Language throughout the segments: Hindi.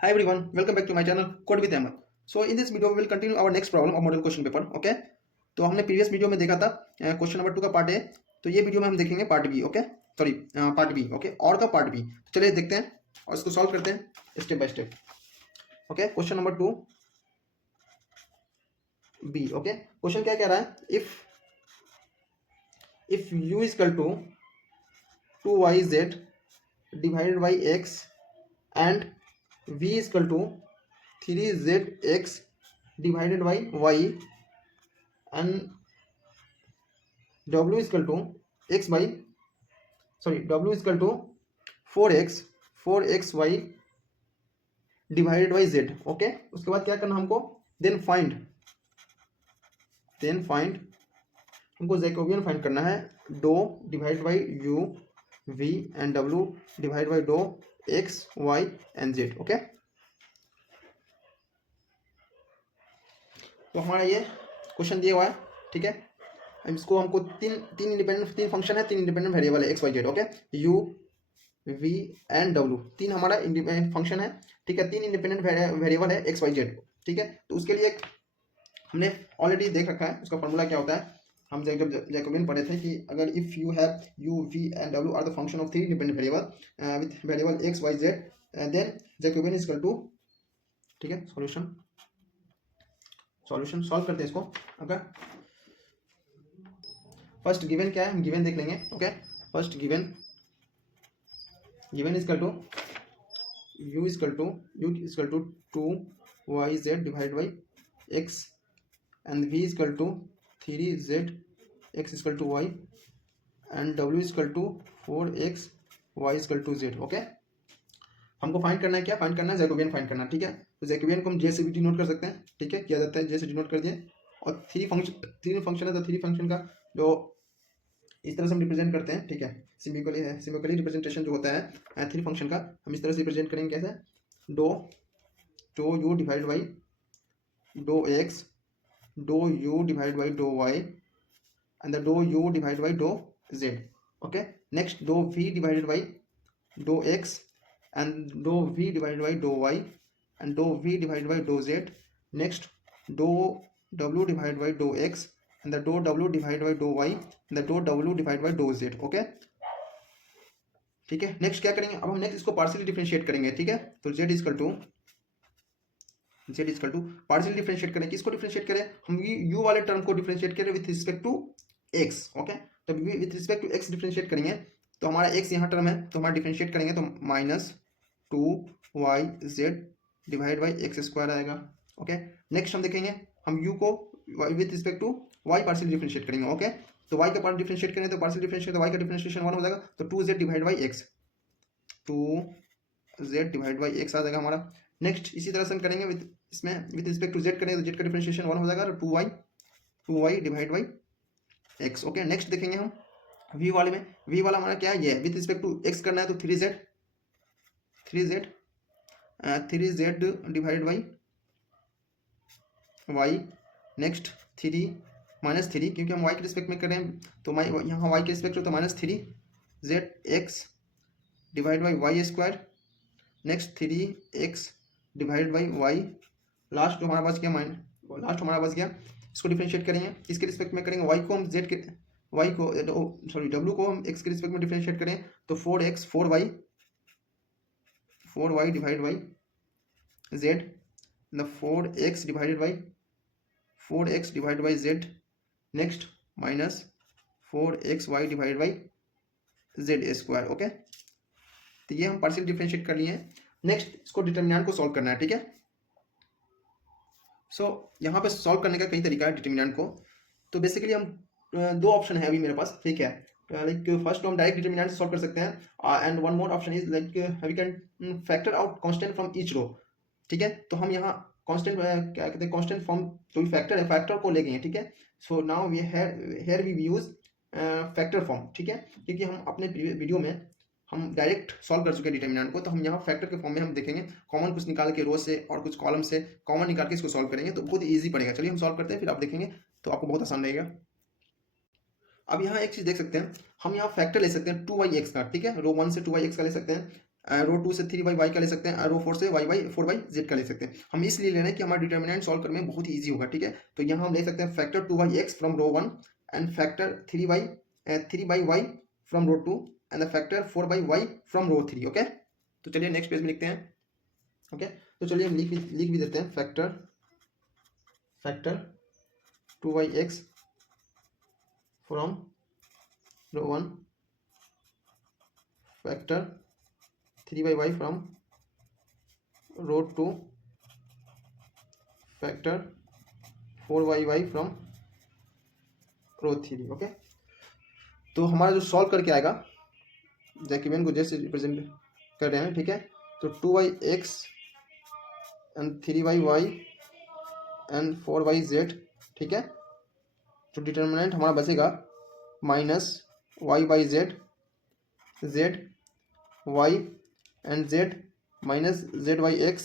Hi everyone, welcome back to my channel Code with Ahmed. So in this video we will continue our next problem of model question paper. Okay, तो हमने प्रीवियस वीडियो में देखा था क्वेश्चन नंबर 2 का पार्ट ए, तो ये वीडियो में हम देखेंगे part B. Okay, sorry part B. Okay, और का पार्ट बी. तो चलिए देखते हैं और इसको सॉल्व करते हैं step by step. Okay, question number 2 B. Okay, question क्या कह रहा है? If u is equal to 2yz divided by x and v is equal to 3zx divided by y and w is equal to x by w is equal to 4xy divided by z. Okay, उसके बाद क्या करना हमको? देन फाइंड हमको जैकोबियन फाइंड करना है. Dou divide by u v and w divide by dou x y and z. Okay, तो हमारा ये क्वेश्चन दिया हुआ है. ठीक है, इसको हमको तीन फंक्शन है, तीन इंडिपेंडेंट वेरिएबल है x y z. Okay, u v and w, तीन हमारा फंक्शन है. ठीक है, तीन इंडिपेंडेंट वेरिएबल है x y z. ठीक है, तो उसके लिए हमने ऑलरेडी देख रखा है. उसका फॉर्मूला क्या होता है? हम जब जैकोबियन पढ़े थे कि अगर if you have u v and w are the function of three independent variable with variable x y z, then Jacobian is equal to. ठीक है, सॉल्यूशन सॉल्व करते हैं इसको. ओके, फर्स्ट गिवन क्या है हम गिवन देख लेंगे. Okay, first given is equal to u is equal to 2yz divide by x and v is equal to 3z x is equal to y and w is equal to 4x y is equal to z. Okay, हमको फाइंड करना है, क्या फाइंड करना है? जैकोबियन फाइंड करना है. ठीक है, तो जैकोबियन को हम जे से भी डिनोट कर सकते हैं. ठीक है, किया जाता है, जे से डिनोट कर दिए. और थ्री फंक्शन है, तो थ्री फंक्शन का जो इस तरह से हम रिप्रेजेंट करते हैं. ठीक है, सिम्बोलिकली रिप्रेजेंटेशन जो होता है थ्री फंक्शन का, हम इस तरह से रिप्रेजेंट करेंगे. कैसे? Dou u divide by dou x, dou u divide by dou y and the dou u divide by dou z. Okay, next dou v divided by dou x and dou v divided by dou y and dou v divided by dou z. Next dou w divided by dou x and the dou w divided by dou y and the dou w divided by dou z. Okay, ठीक है. नेक्स्ट क्या करेंगे? अब हम नेक्स्ट इसको पार्शियली डिफरेंशिएट करेंगे. ठीक है, तो z is equal to partially differentiate करें. किसको डिफरेंशिएट करें? हम u वाले टर्म को डिफरेंशिएट करें with respect to x. Okay, तो with respect to x differentiate करेंगे, तो हमारा x यहाँ टर्म है, तो हमारा डिफरेंशिएट करेंगे तो minus 2yz divide by x square आएगा. ओके, नेक्स्ट हम देखेंगे, हम u को with respect to y partial differentiate करेंगे. ओके, तो y का पार्ट डिफरेंशिएट करेंगे तो पार्शियल डिफरेंशिएट, तो y का डिफरेंशिएशन 1 हो जाएगा, तो 2z divide by x, 2z divide by x आ जाएगा हमारा. नेक्स्ट इसी तरह से हम करेंगे विथ रिस्पेक्ट टू z करेंगे तो z का डिफरेंशिएशन 1 हो जाएगा, 2y divide by x. Okay, next देखेंगे हम v वाले में. v वाला हमारा क्या है? ये विथ रिस्पेक्ट टू x करना है, तो 3z divide by y. Next 3 minus 3, क्योंकि हम y के रिस्पेक्ट में कर रहे हैं, तो यहाँ y के रिस्पेक्ट हो तो minus 3z x divide by y square. Next 3x divide by y. Last हमारा बच गया इसको डिफरेंशिएट करेंगे, इसके रिस्पेक्ट में करेंगे. y को हम z के w को हम x के रिस्पेक्ट में डिफरेंशिएट करें, तो 4y divide by z, the 4x divided by z. Next minus 4xy divide by z square. Okay, तो ये हम पार्शियल डिफरेंशिएट कर लिए हैं. नेक्स्ट इसको डिटर्मिनेंट को सॉल्व करना है. ठीक है, सो यहाँ पे सॉल्व करने का कई तरीका है डिटर्मिनेंट को. तो बेसिकली हम दो ऑप्शन है अभी मेरे पास. ठीक है, लाइक फर्स्ट हम डायरेक्ट डिटर्मिनेंट से सॉल्व कर सकते हैं, and one more option is like we can factor out constant from each row. ठीक है, तो हम यहाँ कांस्टेंट क्या कहते हैं, कांस्टेंट फ्रॉम जो भी फैक्टर है, फैक्टर को ले गए हैं. ठीक है, so now we here we use factor form. ठीक है, क्योंकि हम अपने वीडियो में हम डायरेक्ट सॉल्व कर चुके हैं डिटर्मिनेंट को, तो हम यहाँ फैक्टर के फॉर्म में हम देखेंगे, कॉमन कुछ निकाल के रो से और कुछ कॉलम से कॉमन निकाल के इसको सॉल्व करेंगे, तो बहुत ईजी पड़ेगा. चलिए हम सॉल्व करते हैं, फिर आप देखेंगे तो आपको बहुत आसान रहेगा. अब यहाँ एक चीज देख सकते हैं, हम यहाँ फैक्टर ले सकते हैं 2yx का. ठीक है, रो 1 से 2yx का ले सकते हैं, रो 2 से 3/y का ले सकते हैं, रो 4 से y/4/z का ले सकते हैं। हम इसलिए ले रहे हैं कि हमारा डिटर्मिनेंट सॉल्व करने में बहुत ही ईजी होगा, ठीक है। तो यहाँ हम ले सकते हैं factor 2/x from row 1 and factor 3/y from row 2 and the factor 4/y from row 3। Okay, तो चलिए नेक्स्ट पेज में लिखते हैं। ओके, तो चलिए हम लिख भी देते हैं factor 2/x from row 1 factor 3/y from row 2 factor 4/y from row 3। Okay, तो हमारा जो सॉल्व करके आएगा जैकबियन को जैसे रिप्रेजेंट कर रहे हैं, ठीक है। तो 2/x and 3/y and 4/z, ठीक है। तो डिटर्मिनेंट हमारा बचेगा -y/z, z y and z minus z/x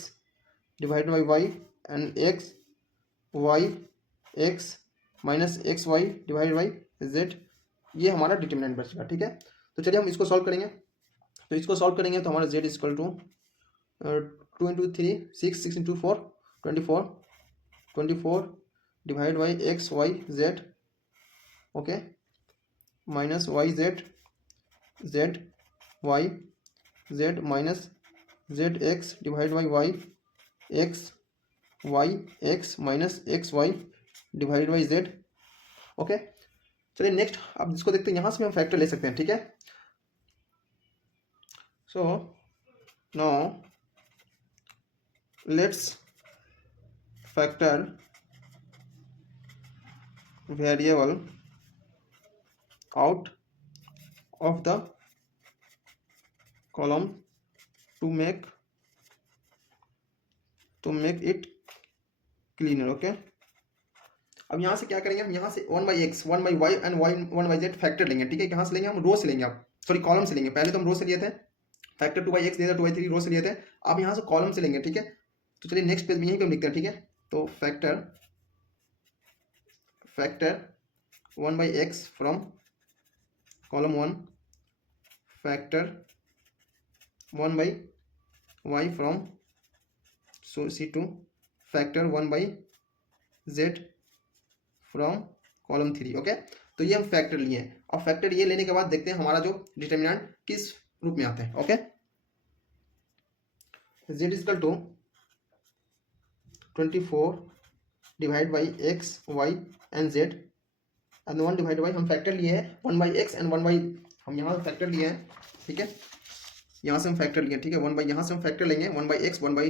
divide by y and x y x minus xy divide by z, ये हमारा डिटर्मिनेंट बचेगा, ठीक है। तो चलिए हम इसको सॉल्व करेंगे। तो इसको सॉल्व करेंगे तो हमारा z equal to 2 into 3 6 6 into 4 24 divide by x y z, okay, minus y z y z minus z x divide by y x minus x y divide by z. Okay, चलिए नेक्स्ट अब इसको देखते हैं, यहाँ से भी हम फैक्टर ले सकते हैं, ठीक है। So now let's factor variable out of the column to make it cleaner। Okay, अब यहाँ से क्या करेंगे हम, यहाँ से 1/x 1/y and 1/z factor लेंगे, ठीक है। कहाँ से लेंगे हम, रो से लेंगे, आप सॉरी कॉलम से लेंगे। पहले तो हम रो से लिए थे, फैक्टर 2/x दिया था, 2/3 रो से लिए थे। अब यहाँ से कॉलम से लेंगे, ठीक है। तो चलिए नेक्स्ट पेज में यहीं पे हम लिखते हैं, ठीक है। तो factor 1/x from column 1 factor 1/y from C2 factor 1/z from column 3। Okay, तो ये हम फैक्टर लिए हैं। और फैक्टर ये लेने के बाद देखते हैं हमारा जो डिटर्मिनेंट किस रूप में आता है। Okay, z equal to 24 divide by x y and z and 1 divide by, हम फैक्टर लिए हैं 1/x एंड 1/, हम यहाँ फैक्टर लिए हैं, ठीक है। यहाँ से हम फैक्टर लिए, ठीक है। 1/, यहाँ से हम फैक्टर लेंगे 1/x 1/y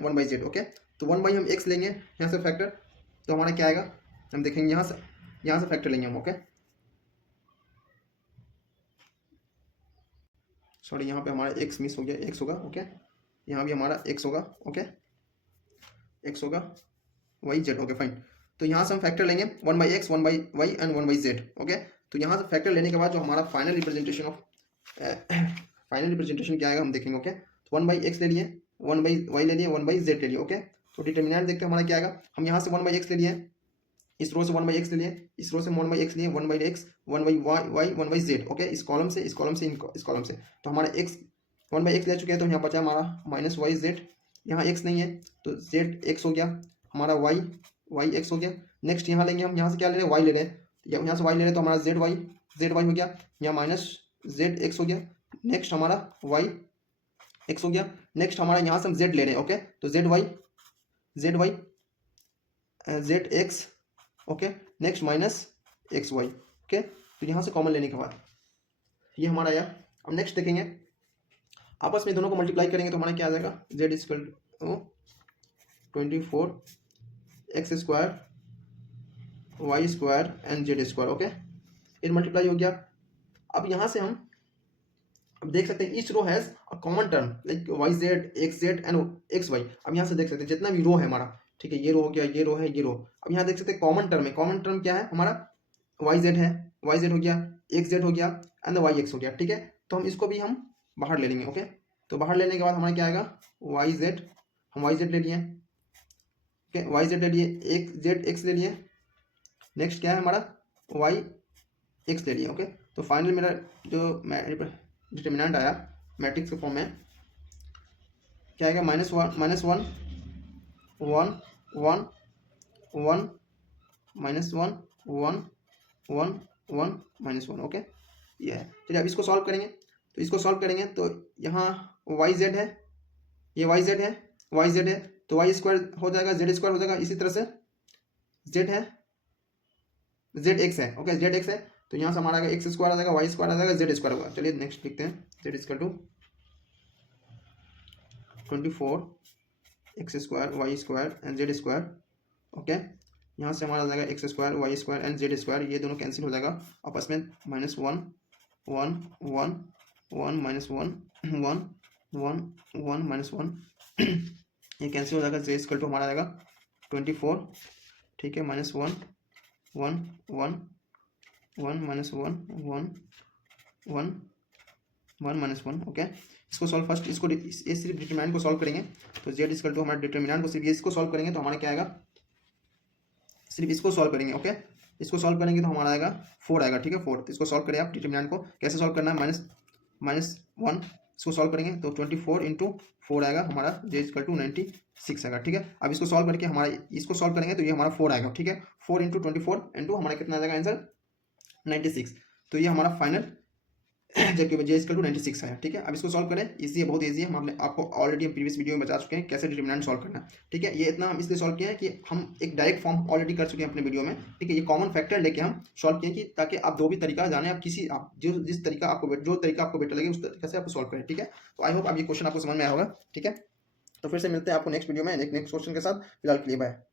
1/z। ओके, तो 1/, हम x लेंगे यहाँ से फैक्टर, तो हमारा क्या आएगा हम देखेंगे, यहाँ से फैक्टर लेंगे हम। ओके, सॉरी यहाँ पे हमारा x मिस हो गया, x होगा। ओके, यहाँ भी हमारा x होगा। ओके, x होगा y z। ओके फाइन, तो यहाँ से हम फैक्टर लेंगे 1/x 1/y and 1/z। Okay, तो यहाँ से फैक्टर लेने के बाद जो हमारा फाइनल रिप्रेजेंटेशन क्या आएगा हम देखेंगे। ओके, तो 1/x ले लिए, 1/y ले लिए, 1/z ले लिए। ओके, तो डिटर्मिनेंट देखते हैं हमारा क्या आएगा। हम यहाँ से 1/x ले लिए, इस रो से 1/x ले लिए, इस रो से 1/x लिए, 1/x 1/y 1/z। ओके, इस कॉलम से इस कॉलम से इस कॉलम से, तो हमारा x 1/x ले चुके हैं, तो यहाँ बचा हमारा माइनस वाई जेड। यहाँ x नहीं है तो z x हो गया, हमारा y x हो गया। नेक्स्ट यहाँ लेंगे हम, यहाँ से क्या ले रहे हैं, y ले रहे हैं, यहाँ से y ले रहे हैं, तो हमारा z y हो गया, यहाँ माइनस z x हो गया। नेक्स्ट हमारा y x हो गया। नेक्स्ट हमारा यहाँ से हम z ले रहे हैं। ओके, तो z x। Okay, next minus x y. Okay, तो यहाँ से कॉमन लेने के बाद ये हमारा आया। अब नेक्स्ट देखेंगे, आपस में दोनों को मल्टीप्लाई करेंगे तो हमारा क्या आ जाएगा, z equal to 24 x square y square and z square. Okay, ये मल्टीप्लाई हो गया। अब यहाँ से हम अब देख सकते हैं each row has a common term like y z x z and x y. अब यहाँ से देख सकते हैं जितना भी रो है हमारा, ठीक है, ये रो हो गया, ये रो है, ये रो। अब यहाँ देख सकते हैं कॉमन टर्म है, कॉमन टर्म क्या है हमारा, वाई जेड है, वाई जेड हो गया, एक्स जेड हो गया एंड वाई एक्स हो गया, ठीक है। तो हम इसको भी हम बाहर ले लेंगे। ओके, तो बाहर लेने के बाद हमारा क्या आएगा, वाई जेड, हम वाई जेड ले लिए, ओके, वाई जेड ले लिए, एक जेड एक्स ले लिए। नेक्स्ट क्या है हमारा, वाई एक्स ले लिए। ओके, तो फाइनल मेरा जो डिटर्मिनेंट आया मैट्रिक्स के फॉर्म में क्या आएगा, -1 -1 1 1 1 -1 1 1 1 -1। ओके, ये है। चलिए अब इसको सॉल्व करेंगे, तो इसको सॉल्व करेंगे तो यहाँ वाई जेड है, ये वाई जेड है, वाई जेड है, तो वाई स्क्वायर हो जाएगा, जेड स्क्वायर हो जाएगा। इसी तरह से जेड है, जेड एक्स है, ओके, जेड एक्स है, तो यहाँ से हमारा आएगा एक्स स्क्वायर आ जाएगा, वाई स्क्वायर आ जाएगा, जेड स्क्वायर होगा। चलिए नेक्स्ट लिखते हैं, z equal to 24 x square y square and z square. Okay, यहाँ से हमारा आ जाएगा x square y square and z square, ये दोनों कैंसिल हो जाएगा आपस में, -1 1 1 1 -1 1 1 1 -1 ये कैंसिल हो जाएगा। जेड इक्वल टू हमारा आएगा 24, ठीक है, -1 1 1 1 -1 1 1 -1। ओके, इसको सॉल्व फर्स्ट, इसको ये सिर्फ डिटरमिनेंट को सॉल्व करेंगे, तो जेड इक्वल टू हमारे डिटरमिनेंट को सिर्फ इसको सॉल्व करेंगे तो हमारा क्या आएगा, सिर्फ इसको सॉल्व करेंगे। ओके, इसको सॉल्व करेंगे तो हमारा आएगा 4 आएगा, ठीक है, 4। तो इसको सॉल्व करें आप, डिटरमिनेंट को कैसे सॉल्व करना है, -1 इसको सॉल्व करेंगे तो 24 × 4 आएगा हमारा, जे इक्वल टू 96 आएगा, ठीक है। अब इसको सॉल्व करके हमारा, इसको सॉल्व करेंगे तो ये हमारा 4 आएगा, ठीक है। 4 × 24 × हमारा कितना आ जाएगा आंसर, 96। तो ये हमारा फाइनल जबकि जे इक्वल टू 96 है, ठीक है। अब इसको सॉल्व करें, इजी है, बहुत इजी है, हमने आपको ऑलरेडी हम प्रीवियस वीडियो में बता चुके हैं कैसे डिटरमिनेंट सॉल्व करना है, ठीक है। ये इतना हम इसलिए सॉल्व किया है कि हम एक डायरेक्ट फॉर्म ऑलरेडी कर चुके हैं अपने वीडियो में, ठीक है। ये कॉमन फैक्टर लेके हम सॉल्व किए कि ताकि आप दो भी तरीका जाने, आप किसी आप जिस तरीका आपको जो तरीका आपको बेटर लगे उस तरीके से आप सॉल्व करें, ठीक है। तो आई होप अब ये क्वेश्चन आपको समझ में आया होगा, ठीक है। तो फिर से मिलते हैं आपको नेक्स्ट वीडियो में नेक्स्ट क्वेश्चन के साथ, फिलहाल के लिए बाय।